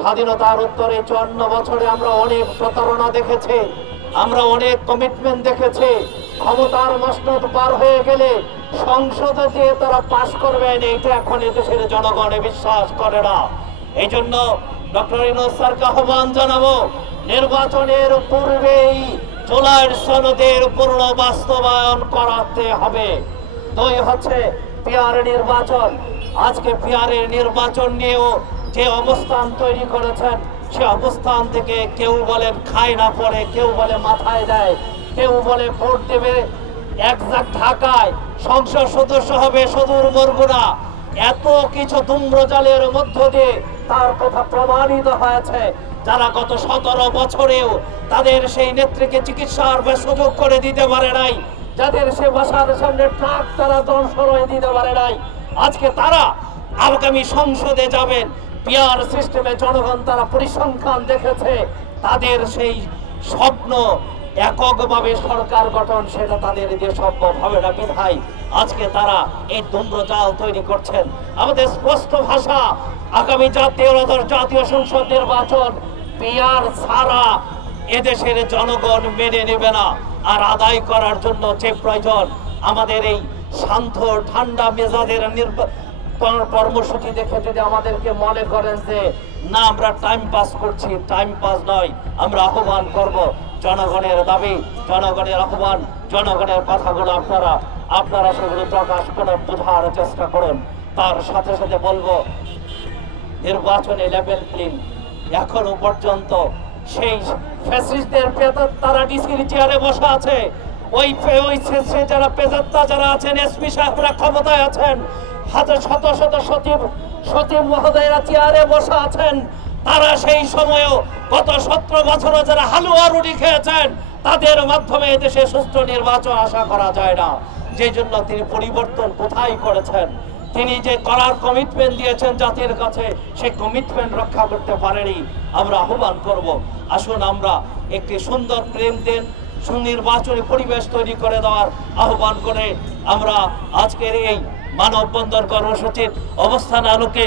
স্বাধীনতার উত্তরে 54 বছরে আমরা অনেক প্রতারণা দেখেছি, আমরা অনেক কমিটমেন্ট দেখেছি। ক্ষমতার মসনদ পার হয়ে গেলে সংসদে যে তারা পাশ করবেন, এটা এখন এদেশের জনগণে বিশ্বাস করে না। এই জন্য ডক্টর ইউনূস স্যারকে আহ্বান জানাবো, নির্বাচনের পূর্বেই জুলাইয়ের সনদের পূর্ণ বাস্তবায়ন করাতে হবে। দুই হচ্ছে পিআর নির্বাচন। আজকে পিআরের নির্বাচন নিয়েও যে অবস্থান তৈরি করেছেন, সে অবস্থান থেকে কেউ বলেন খায় না পড়ে, কেউ বলে মাথায় দেয়, কেউ বলে ভোট দেবে একজাক্ট ঢাকায়, সংসদ সদস্য হবে সুদূর বরগুনা। এত কিছু ধূম্রজালের মধ্য দিয়ে তার কথা প্রমাণিত হয়েছে। যারা গত 17 বছরেও তাদের সেই নেত্রীকে চিকিৎসার সুযোগ করে দিতে পারে নাই, যাদের সে বাসার সামনে ট্রাক তারা দর্শন দিতে পারে নাই, আজকে তারা আগামী সংসদে যাবেন। পিআর সিস্টেমে জনগণ তারা পরিসংখ্যান দেখেছে, তাদের সেই স্বপ্ন এককভাবে সরকার গঠন সেটা তাদের দিয়ে সম্ভব হবে না। বিধায় আজকে তারা এই ধূম্রজাল তৈরি করছেন। আমাদের স্পষ্ট ভাষা, আগামী জাতীয় সংসদ নির্বাচন পিআর ছাড়া এদেশের জনগণ মেনে নেবে না। আর আদায় করার জন্য যে প্রয়োজন, আমাদের এই শান্ত ঠান্ডা মেজাজের কর্মসূচি দেখে যদি আমাদেরকে মনে করেন যে না আমরা টাইম পাস করছি, টাইম পাস নয়, আমরা আহ্বান করব জনগণের দাবি, জনগণের আহ্বান, জনগণের কথাগুলো আপনারা সেগুলো প্রকাশ করে বোঝার চেষ্টা করুন। তার সাথে সাথে বলবো, নির্বাচনে লেভেল প্লেইং এখনো পর্যন্ত সেই ফ্যাসিস্টদের পেতাত্তারা ডিসির চেয়ারে বসে আছে, ওই যারা পেতাত্তা যারা আছেন, এসপি সাহেবরা ক্ষমতায় আছেন, শত শত সচিব মহোদয়রা চেয়ারে বসে আছেন। তারা সেই সময়ও গত 17 বছরে যারা হালুয়া রুটি খেয়েছেন, তাদের মাধ্যমে এদেশে সুষ্ঠু নির্বাচন আশা করা যায় না। যে জন্য তিনি পরিবর্তন কোথায় করেছেন? তিনি যে করার কমিটমেন্ট দিয়েছেন জাতির কাছে, সেই কমিটমেন্ট রক্ষা করতে পারেনি। আমরা আহ্বান করব, আসুন আমরা একটি সুন্দর প্রেম দেন, সুনির্বাচনী পরিবেশ তৈরি করে দেওয়ার আহ্বান করে আমরা আজকের এই মানববন্ধন কর্মসূচির অবস্থান আলোকে